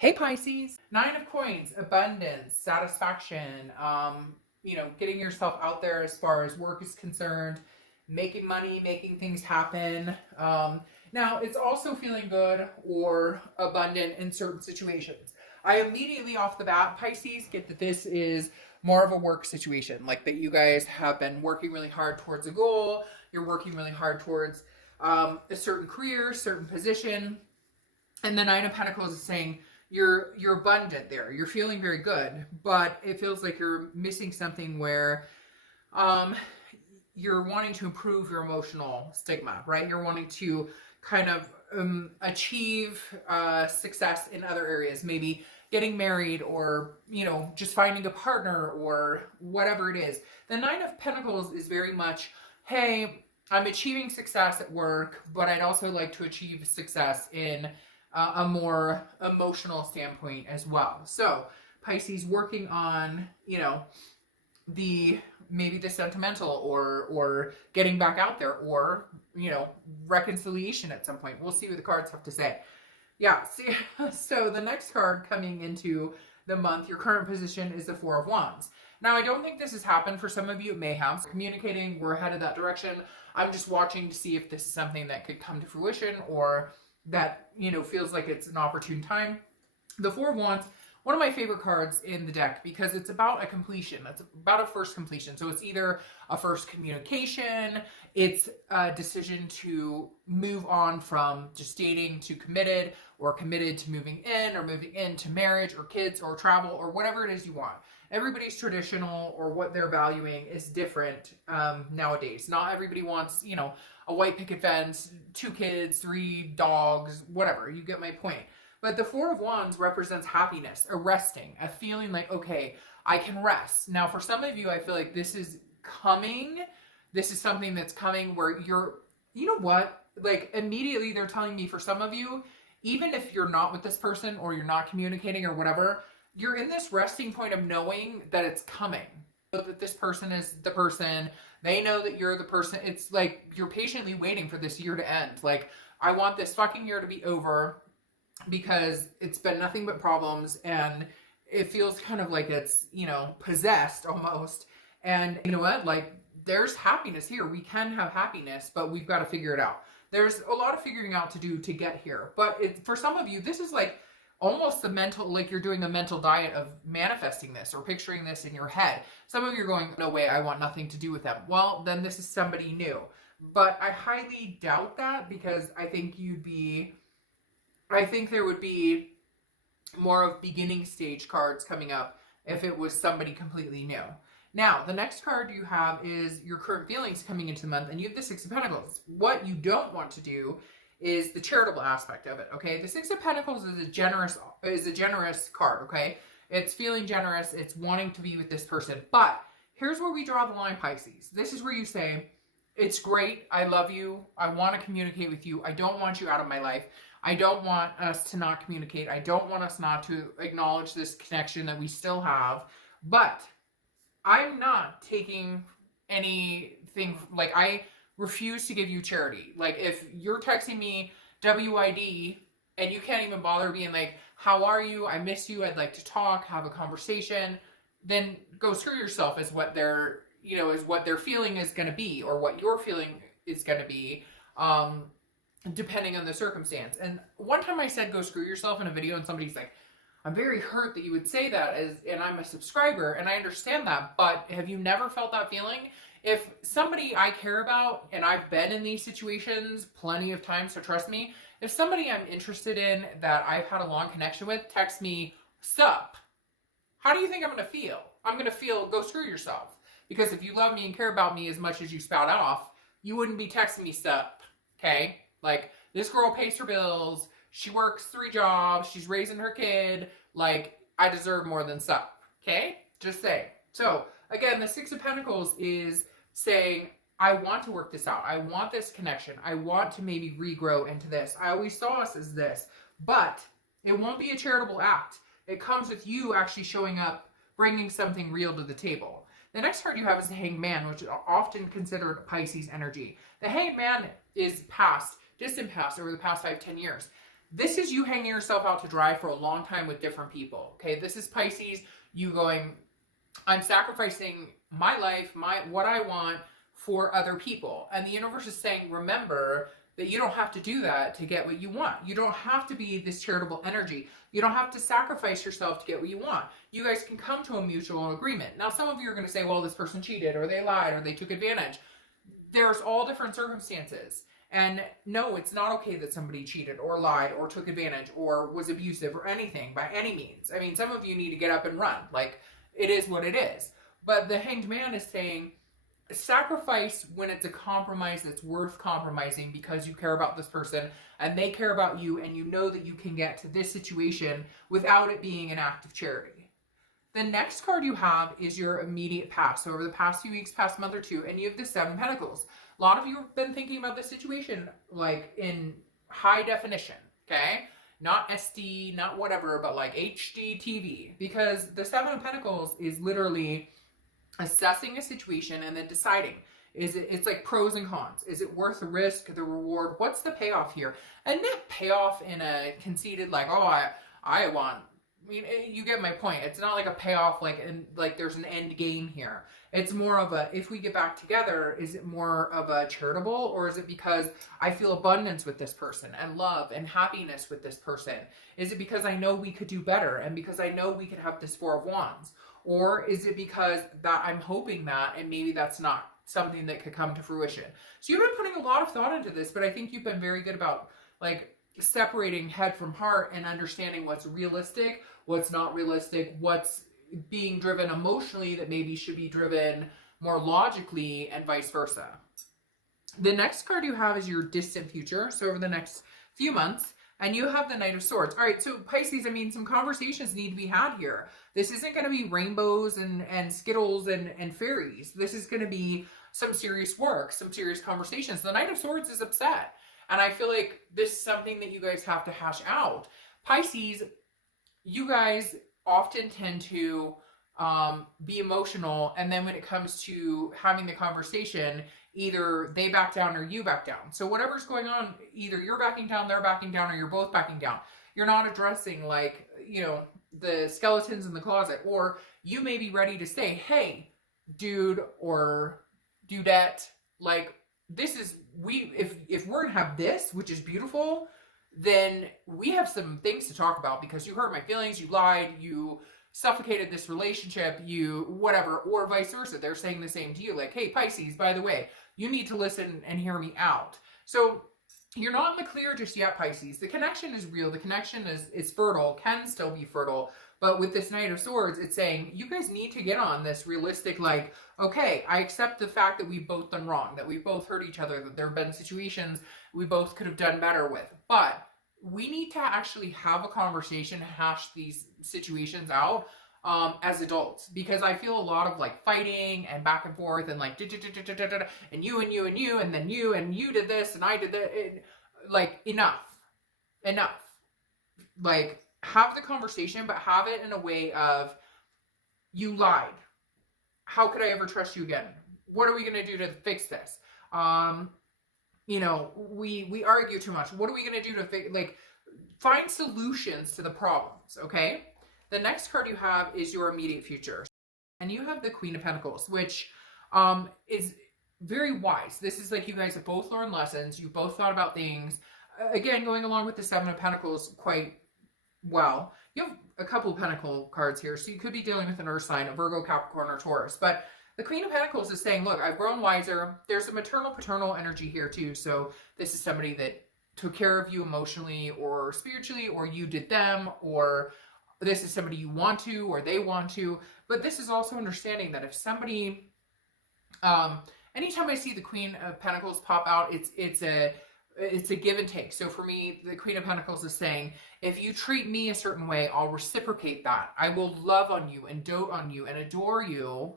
Hey Pisces, Nine of Coins, abundance, satisfaction, getting yourself out there as far as work is concerned, making money, making things happen. Now, it's also feeling good or abundant in certain situations. I immediately off the bat, Pisces, get that this is more of a work situation, like that you guys have been working really hard towards a goal, you're working really hard towards a certain career, certain position. And the Nine of Pentacles is saying, you're abundant there. You're feeling very good, but it feels like you're missing something where you're wanting to improve your emotional stigma, right? You're wanting to kind of achieve success in other areas, maybe getting married or, just finding a partner or whatever it is. The Nine of Pentacles is very much, hey, I'm achieving success at work, but I'd also like to achieve success in a more emotional standpoint as well. So Pisces working on, maybe the sentimental or getting back out there or, reconciliation at some point. We'll see what the cards have to say. Yeah, see, so the next card coming into the month, your current position is the Four of Wands. Now, I don't think this has happened. For some of you, it may have. Communicating, we're headed that direction. I'm just watching to see if this is something that could come to fruition or that, feels like it's an opportune time. The Four of Wands, one of my favorite cards in the deck because it's about a completion. It's about a first completion. So it's either a first communication, it's a decision to move on from just dating to committed, or committed to moving in, or moving into marriage or kids or travel or whatever it is you want. Everybody's traditional or what they're valuing is different nowadays. Not everybody wants, a white picket fence, 2 kids, 3 dogs, whatever. You get my point. But the Four of Wands represents happiness, a resting, a feeling like, okay, I can rest. Now, for some of you, I feel like this is coming. This is something that's coming where you're, you know what? Like immediately they're telling me for some of you, even if you're not with this person or you're not communicating or whatever, you're in this resting point of knowing that it's coming. That this person is the person. They know that you're the person. It's like you're patiently waiting for this year to end. Like, I want this fucking year to be over because it's been nothing but problems and it feels kind of like it's, possessed almost. And you know what? Like, there's happiness here. We can have happiness, but we've got to figure it out. There's a lot of figuring out to do to get here. But for some of you, this is like almost the mental, like you're doing a mental diet of manifesting this or picturing this in your head. Some of you are going, no way, I want nothing to do with them. Well, then this is somebody new. But I highly doubt that because I think there would be more of beginning stage cards coming up if it was somebody completely new. Now, the next card you have is your current feelings coming into the month, and you have the Six of Pentacles. What you don't want to do is the charitable aspect of it, okay? The Six of Pentacles is a generous card, okay? It's feeling generous, it's wanting to be with this person. But here's where we draw the line, Pisces. This is where you say, it's great, I love you, I want to communicate with you, I don't want you out of my life, I don't want us to not communicate, I don't want us not to acknowledge this connection that we still have, but I'm not taking anything, like I refuse to give you charity. Like if you're texting me WID and you can't even bother being like, how are you? I miss you. I'd like to talk, have a conversation. Then go screw yourself is what their feeling is going to be, or what your feeling is going to be, depending on the circumstance. And one time I said, go screw yourself in a video and somebody's like, I'm very hurt that you would say that and I'm a subscriber and I understand that, but have you never felt that feeling? If somebody I care about, and I've been in these situations plenty of times, so trust me, if somebody I'm interested in that I've had a long connection with texts me, sup, how do you think I'm going to feel? I'm going to feel, go screw yourself. Because if you love me and care about me as much as you spout off, you wouldn't be texting me sup, okay? Like, this girl pays her bills, she works 3 jobs, she's raising her kid, like, I deserve more than sup, okay? Just say. So, again, the Six of Pentacles is saying, I want to work this out. I want this connection. I want to maybe regrow into this. I always saw us as this, but it won't be a charitable act. It comes with you actually showing up, bringing something real to the table. The next card you have is the Hanged Man, which is often considered Pisces energy. The Hanged Man is past, distant past, over the past 5-10 years. This is you hanging yourself out to dry for a long time with different people. Okay, this is Pisces, you going, I'm sacrificing my life, what I want for other people. And the universe is saying, remember that you don't have to do that to get what you want. You don't have to be this charitable energy. You don't have to sacrifice yourself to get what you want. You guys can come to a mutual agreement. Now, some of you are going to say, well, this person cheated, or they lied, or they took advantage. There's all different circumstances. And no, it's not okay that somebody cheated or lied or took advantage or was abusive or anything by any means. I mean, some of you need to get up and run. Like, it is what it is. But the Hanged Man is saying, sacrifice when it's a compromise that's worth compromising because you care about this person and they care about you, and you know that you can get to this situation without it being an act of charity. The next card you have is your immediate past. So over the past few weeks, past month or two, and you have the Seven of Pentacles. A lot of you have been thinking about this situation like in high definition, okay? Not SD, not whatever, but like HD TV. Because the Seven of Pentacles is literally assessing a situation and then deciding, it's like pros and cons. Is it worth the risk, the reward? What's the payoff here? And not payoff in a conceited like, oh, I want, I mean, you get my point. It's not like a payoff like there's an end game here. It's more of a, if we get back together, is it more of a charitable, or is it because I feel abundance with this person and love and happiness with this person? Is it because I know we could do better and because I know we could have this Four of Wands? Or is it because that I'm hoping that, and maybe that's not something that could come to fruition? So you've been putting a lot of thought into this, but I think you've been very good about like separating head from heart and understanding what's realistic, what's not realistic, what's being driven emotionally that maybe should be driven more logically, and vice versa. The next card you have is your distant future. So over the next few months, and you have the Knight of Swords. All right, so Pisces, I mean, some conversations need to be had here. This isn't going to be rainbows and Skittles and fairies. This is going to be some serious work, some serious conversations. The Knight of Swords is upset. And I feel like this is something that you guys have to hash out. Pisces, you guys often tend to be emotional. And then when it comes to having the conversation, either they back down or you back down. So whatever's going on, either you're backing down, they're backing down, or you're both backing down. You're not addressing like, you know, the skeletons in the closet, or you may be ready to say, hey, dude or dudette, like this is, if we're gonna have this, which is beautiful, then we have some things to talk about because you hurt my feelings, you lied, you suffocated this relationship, you whatever, or vice versa. They're saying the same to you, like, hey, Pisces, by the way, you need to listen and hear me out. So you're not in the clear just yet, Pisces. The connection is real. The connection is fertile, can still be fertile. But with this Knight of Swords, it's saying you guys need to get on this realistic, like, okay, I accept the fact that we've both done wrong, that we've both hurt each other, that there have been situations we both could have done better with. But we need to actually have a conversation, hash these situations out as adults, because I feel a lot of like fighting and back and forth and like and you and you and you and then you and you did this and I did that. Like enough. Like have the conversation, but have it in a way of you lied. How could I ever trust you again? What are we gonna do to fix this? You know, we argue too much. What are we going to do to like find solutions to the problems, okay? The next card you have is your immediate future. And you have the Queen of Pentacles, which is very wise. This is like you guys have both learned lessons. You both thought about things. Again, going along with the Seven of Pentacles quite well. You have a couple of Pentacle cards here, so you could be dealing with an Earth sign, a Virgo, Capricorn, or Taurus. But the Queen of Pentacles is saying, look, I've grown wiser. There's a maternal, paternal energy here too. So this is somebody that took care of you emotionally or spiritually, or you did them, or this is somebody you want to, or they want to. But this is also understanding that if somebody, anytime I see the Queen of Pentacles pop out, it's a give and take. So for me, the Queen of Pentacles is saying, if you treat me a certain way, I'll reciprocate that. I will love on you and dote on you and adore you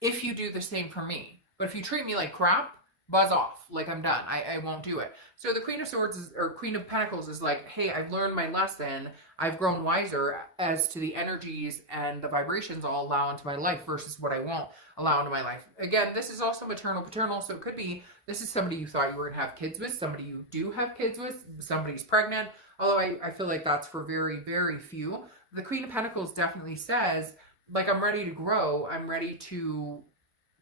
if you do the same for me. But if you treat me like crap, buzz off. Like I'm done. I won't do it. So the Queen of Swords or Queen of Pentacles is like, hey, I've learned my lesson. I've grown wiser as to the energies and the vibrations I'll allow into my life versus what I won't allow into my life. Again, this is also maternal, paternal. So it could be, this is somebody you thought you were going to have kids with, somebody you do have kids with, somebody's pregnant, Although I feel like that's for very, very few. The Queen of Pentacles definitely says, like, I'm ready to grow. I'm ready to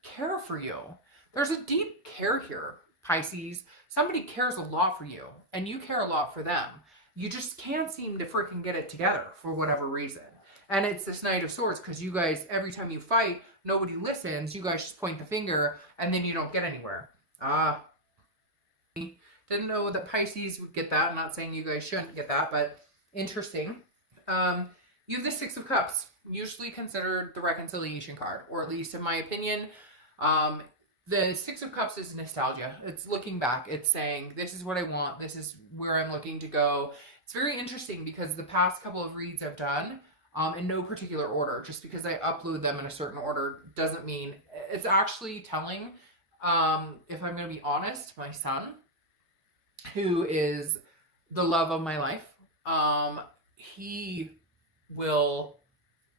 care for you. There's a deep care here, Pisces. Somebody cares a lot for you, and you care a lot for them. You just can't seem to freaking get it together for whatever reason. And it's this Knight of Swords, because you guys, every time you fight, nobody listens. You guys just point the finger, and then you don't get anywhere. Didn't know that Pisces would get that. I'm not saying you guys shouldn't get that, but interesting. You have the Six of Cups, usually considered the reconciliation card, or at least in my opinion. The Six of Cups is nostalgia. It's looking back. It's saying, this is what I want. This is where I'm looking to go. It's very interesting because the past couple of reads I've done, in no particular order, just because I upload them in a certain order doesn't mean it's actually telling. If I'm going to be honest, my son, who is the love of my life, he will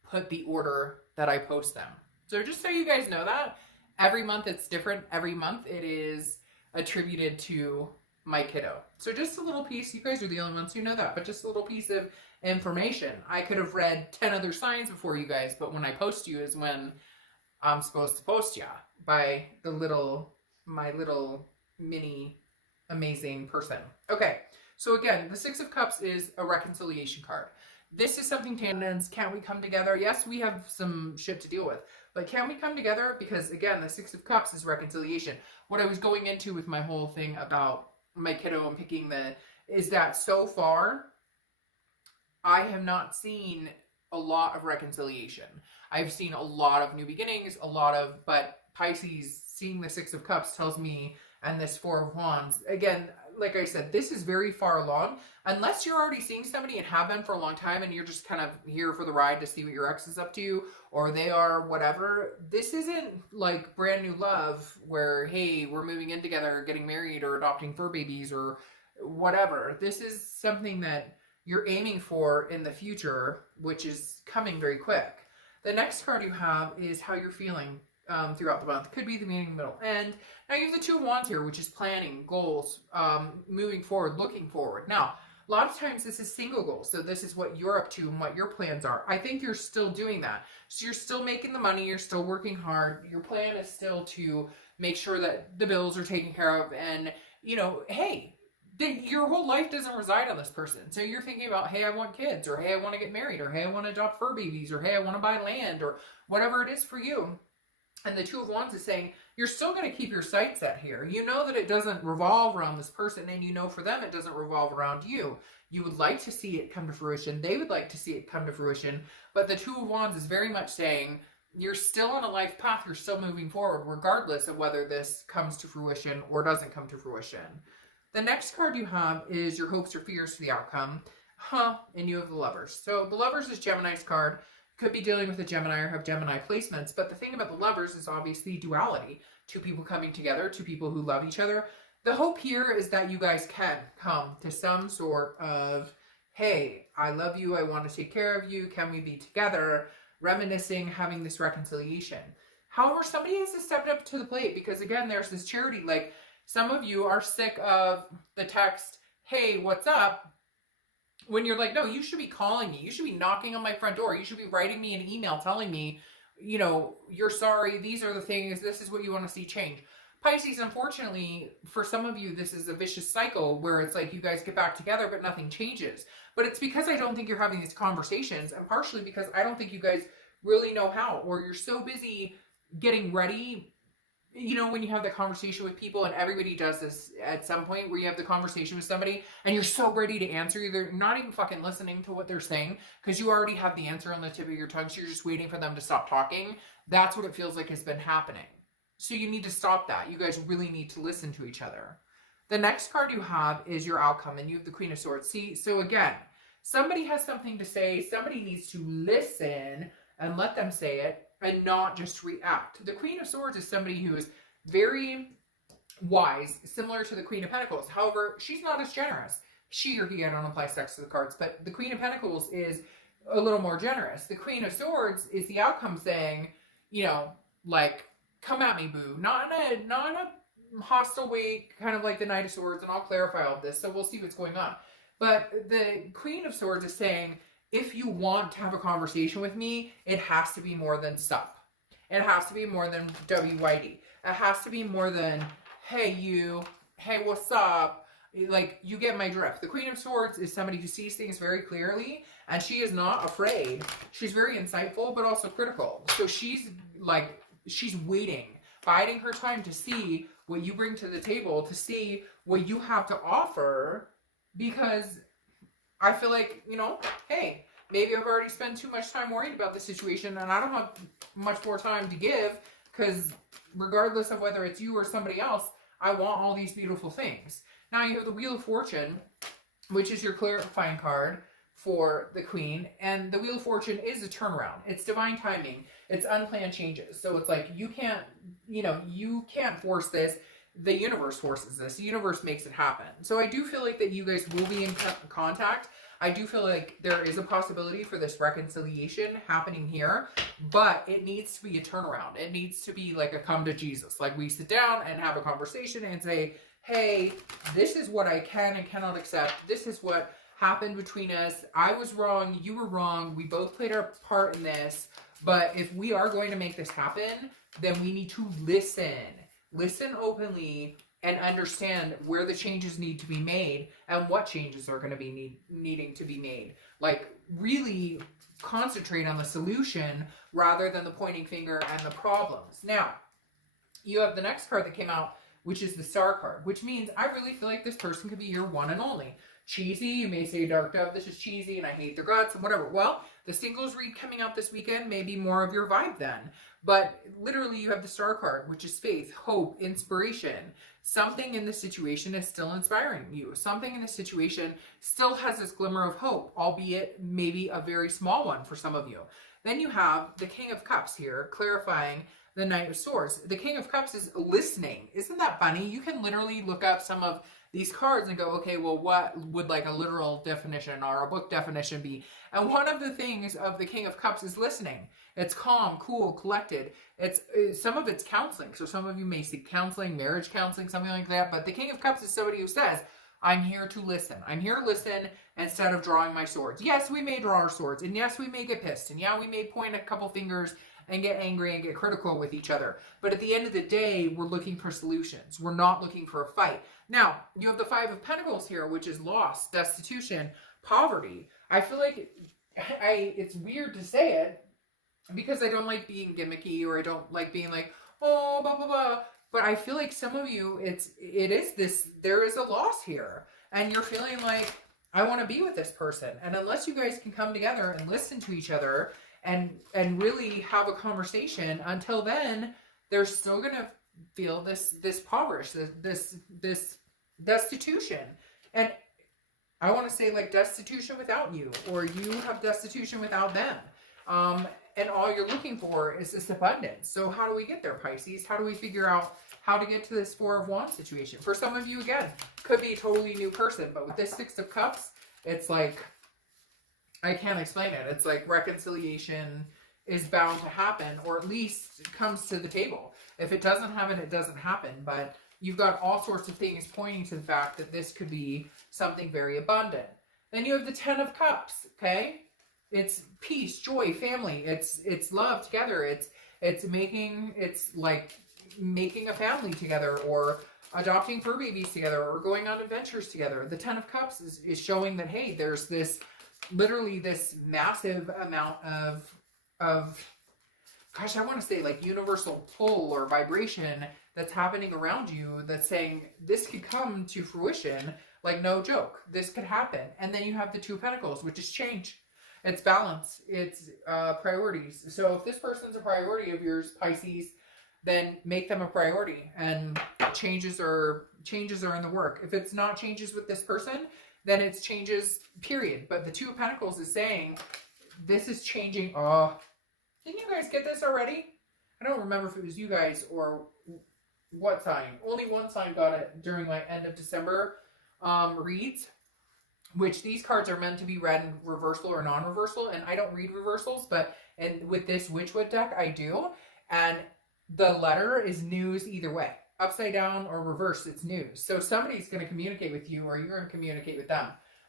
put the order that I post them. So just so you guys know that, every month it's different. Every month it is attributed to my kiddo. So just a little piece. You guys are the only ones who know that, but just a little piece of information. I could have read 10 other signs before you guys, but when I post you is when I'm supposed to post ya by my little mini amazing person. Okay, so again, the Six of Cups is a reconciliation card. This is something tangents. Can't we come together? Yes, we have some shit to deal with, but can we come together? Because again, the Six of Cups is reconciliation. What I was going into with my whole thing about my kiddo and picking is that so far, I have not seen a lot of reconciliation. I've seen a lot of new beginnings, but Pisces, seeing the Six of Cups tells me, and this Four of Wands, again, like I said, this is very far along. Unless you're already seeing somebody and have been for a long time and you're just kind of here for the ride to see what your ex is up to, or they are whatever, this isn't like brand new love where, hey, we're moving in together, getting married, or adopting fur babies, or whatever. This is something that you're aiming for in the future, which is coming very quick. The next card you have is how you're feeling throughout the month. Could be the beginning, middle, end. Now you have the Two of Wands here, which is planning, goals, moving forward, looking forward. Now, a lot of times this is single goals. So this is what you're up to and what your plans are. I think you're still doing that. So you're still making the money. You're still working hard. Your plan is still to make sure that the bills are taken care of. And, you know, hey, your whole life doesn't reside on this person. So you're thinking about, hey, I want kids, or hey, I want to get married, or hey, I want to adopt fur babies, or hey, I want to buy land, or whatever it is for you. And the Two of Wands is saying, you're still going to keep your sights set here. You know that it doesn't revolve around this person, and you know for them it doesn't revolve around you. You would like to see it come to fruition. They would like to see it come to fruition. But the Two of Wands is very much saying, you're still on a life path. You're still moving forward, regardless of whether this comes to fruition or doesn't come to fruition. The next card you have is your hopes or fears for the outcome. And you have the Lovers. So the Lovers is Gemini's card. Could be dealing with a Gemini or have Gemini placements. But the thing about the Lovers is obviously duality. Two people coming together, two people who love each other. The hope here is that you guys can come to some sort of, hey, I love you, I want to take care of you, can we be together? Reminiscing, having this reconciliation. However, somebody has to step up to the plate, because again, there's this charity. Like, some of you are sick of the text, hey, what's up? When you're like, no, you should be calling me. You should be knocking on my front door. You should be writing me an email telling me, you know, you're sorry. These are the things. This is what you want to see change. Pisces, unfortunately, for some of you, this is a vicious cycle where it's like you guys get back together, but nothing changes. But it's because I don't think you're having these conversations, and partially because I don't think you guys really know how, or you're so busy getting ready. You know, when you have the conversation with people, and everybody does this at some point, where you have the conversation with somebody and you're so ready to answer, they're not even fucking listening to what they're saying because you already have the answer on the tip of your tongue, so you're just waiting for them to stop talking. That's what it feels like has been happening. So you need to stop that. You guys really need to listen to each other. The next card you have is your outcome, and you have the Queen of Swords. See, so again, somebody has something to say. Somebody needs to listen and let them say it, and not just react. The Queen of Swords is somebody who is very wise, similar to the Queen of Pentacles. However, she's not as generous. She or he, I don't apply sex to the cards, but the Queen of Pentacles is a little more generous. The Queen of Swords is the outcome saying, you know, like, come at me, boo. Not in a hostile way, kind of like the Knight of Swords, and I'll clarify all of this, so we'll see what's going on. But the Queen of Swords is saying, if you want to have a conversation with me, it has to be more than sup. It has to be more than WYD. It has to be more than, hey, you, hey, what's up? Like, you get my drift. The Queen of Swords is somebody who sees things very clearly, and she is not afraid. She's very insightful, but also critical. So she's like, she's waiting, biding her time to see what you bring to the table, to see what you have to offer, because I feel like, you know, hey, maybe I've already spent too much time worried about the situation, and I don't have much more time to give, because regardless of whether it's you or somebody else, I want all these beautiful things. Now you have the Wheel of Fortune, which is your clarifying card for the Queen. And the Wheel of Fortune is a turnaround. It's divine timing. It's unplanned changes. So it's like, you can't, you know, you can't force this. The universe forces this. The universe makes it happen. So I do feel like that you guys will be in contact. I do feel like there is a possibility for this reconciliation happening here, but it needs to be a turnaround. It needs to be like a come to Jesus. Like, we sit down and have a conversation and say, hey, this is what I can and cannot accept. This is what happened between us. I was wrong. You were wrong. We both played our part in this. But if we are going to make this happen, then we need to listen. Listen openly and understand where the changes need to be made and what changes are going to be needing to be made. Like, really concentrate on the solution rather than the pointing finger and the problems. Now, you have the next card that came out, which is the Star card, which means I really feel like this person could be your one and only. Cheesy, you may say, Dark Dove, this is cheesy and I hate their guts and whatever. Well, the singles read coming out this weekend may be more of your vibe then. But literally you have the Star card, which is faith, hope, inspiration. Something in this situation is still inspiring you. Something in this situation still has this glimmer of hope, albeit maybe a very small one for some of you. Then you have the King of Cups here, clarifying the Knight of Swords. The King of Cups is listening. Isn't that funny? You can literally look up some of these cards and go, okay, well, what would like a literal definition or a book definition be? And one of the things of the King of Cups is listening. It's calm, cool, collected. It's some of it's counseling. So some of you may see counseling, marriage counseling, something like that. But the King of Cups is somebody who says, I'm here to listen. I'm here to listen instead of drawing my swords. Yes, we may draw our swords. And yes, we may get pissed. And yeah, we may point a couple fingers and get angry and get critical with each other. But at the end of the day, we're looking for solutions. We're not looking for a fight. Now, you have the Five of Pentacles here, which is loss, destitution, poverty. I feel like it's weird to say it because I don't like being gimmicky, or I don't like being like, oh, blah, blah, blah. But I feel like some of you, there is a loss here. And you're feeling like, I want to be with this person. And unless you guys can come together and listen to each other and really have a conversation, until then, they're still going to feel this poverty, this destitution. And I want to say, like, destitution without you, or you have destitution without them. And all you're looking for is this abundance. So how do we get there, Pisces? How do we figure out how to get to this Four of Wands situation? For some of you, again, could be a totally new person, but with this Six of Cups, it's like, I can't explain it. It's like reconciliation is bound to happen, or at least comes to the table. If it doesn't happen, it doesn't happen. But you've got all sorts of things pointing to the fact that this could be something very abundant. Then you have the Ten of Cups, okay? It's peace, joy, family. It's love together. It's like making a family together, or adopting fur babies together, or going on adventures together. The Ten of Cups is showing that, hey, there's this, literally this massive amount of gosh, I want to say like universal pull or vibration that's happening around you that's saying this could come to fruition, like no joke. This could happen. And then you have the Two of Pentacles, which is change. It's balance. It's priorities. So if this person's a priority of yours, Pisces, then make them a priority. And changes are in the work. If it's not changes with this person, then it's changes, period. But the Two of Pentacles is saying this is changing. Oh, didn't you guys get this already? I don't remember if it was you guys or what sign. Only one sign got it during like end of December reads, which these cards are meant to be read in reversal or non-reversal. And I don't read reversals, but with this Witchwood deck, I do. And the letter is news either way. Upside down or reverse, it's news. So somebody's going to communicate with you, or you're going to communicate with them.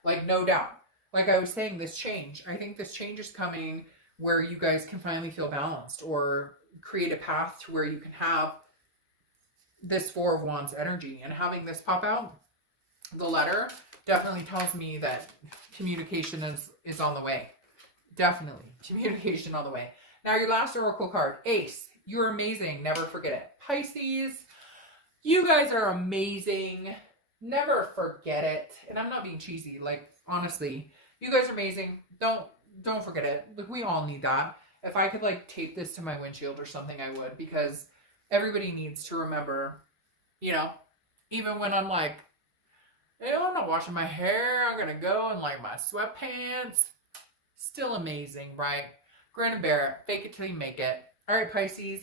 Like, no doubt. Like I was saying, this change, I think this change is coming where you guys can finally feel balanced or create a path to where you can have this Four of Wands energy. And having this pop out, the letter, definitely tells me that communication is on the way. Definitely. Communication on the way. Now your last oracle card, Ace. You're amazing. Never forget it. Pisces, you guys are amazing. Never forget it. And I'm not being cheesy. Like, honestly, you guys are amazing. Don't forget it. Like, we all need that. If I could like tape this to my windshield or something, I would, because everybody needs to remember, you know, even when I'm like, you know, I'm not washing my hair, I'm gonna go in like my sweatpants. Still amazing, right? Grin and bear it. Fake it till you make it. All right, Pisces.